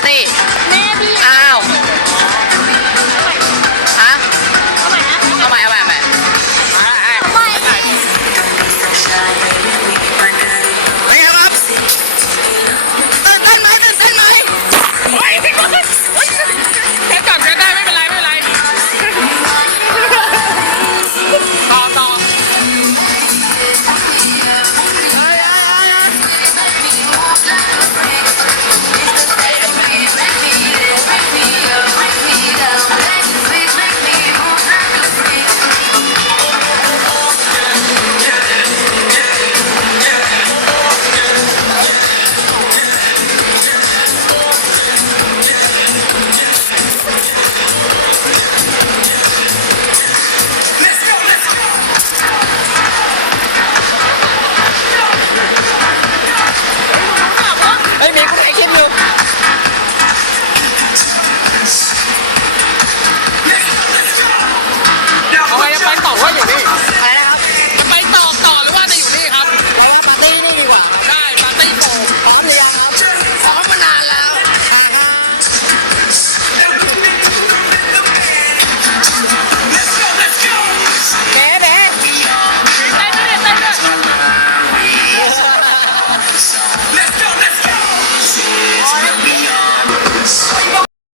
对。 ไปต่อว่าอย่างนี้